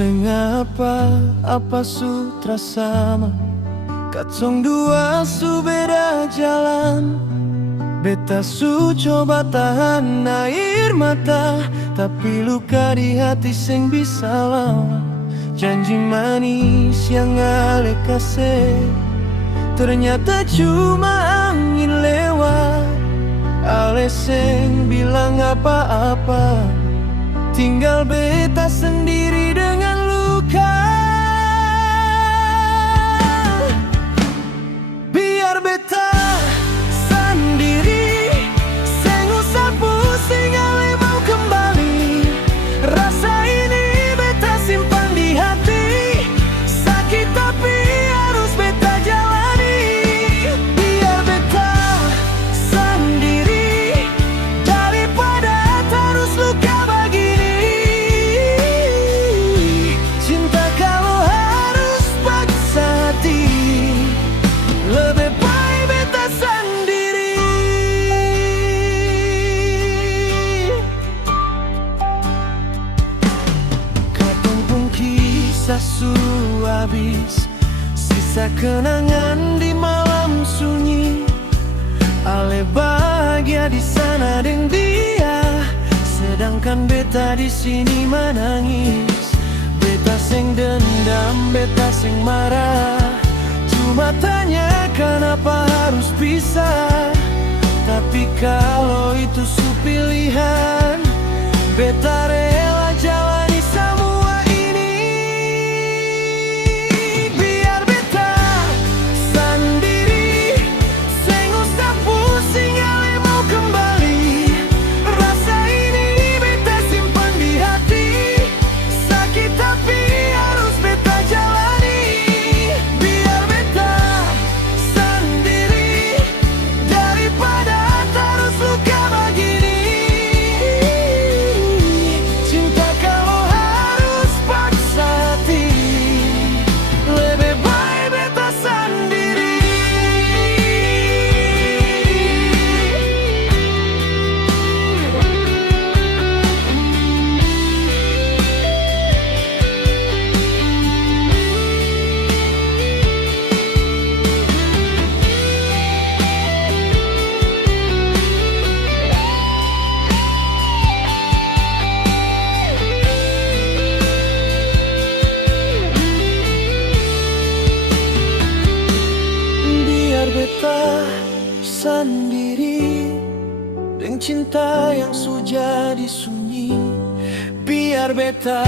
Sengapa apa sutra sama, katong dua su beda jalan. Beta su coba tahan air mata, tapi luka di hati seng bisa lawan. Janji manis yang ale kasih, ternyata cuma angin lewat. Ale seng bilang apa-apa, tinggal beta sendiri dengan luka. Biar beta sendiri, seng usah pusing, ale mau kembali. Rasa ini beta simpan di hati, sakit tapi harus beta jalani. Biar beta sendiri, daripada terus luka begini. Cinta kalau harus paksa hati, lebih baik beta sendiri. Katong pun kisah su habis, sisa kenangan di malam sunyi. Ale bahagia di sana dengan dia, sedangkan beta di sini menangis. Beta seng dendam, beta seng marah, cuma tanya kenapa harus pisah. Tapi kalau itu su pilihan, beta rela jalani semua ini. Biar beta sendiri, seng usah pusing, ale mau kembali. Rasa ini beta simpan di hati, sakit tapi harus beta jalani. Biar beta sendiri, daripada terus luka begini. Cinta kalau harus paksa hati, lebih baik beta sendiri. Biar beta sendiri, dengan cinta yang sudah disunyi. Biar beta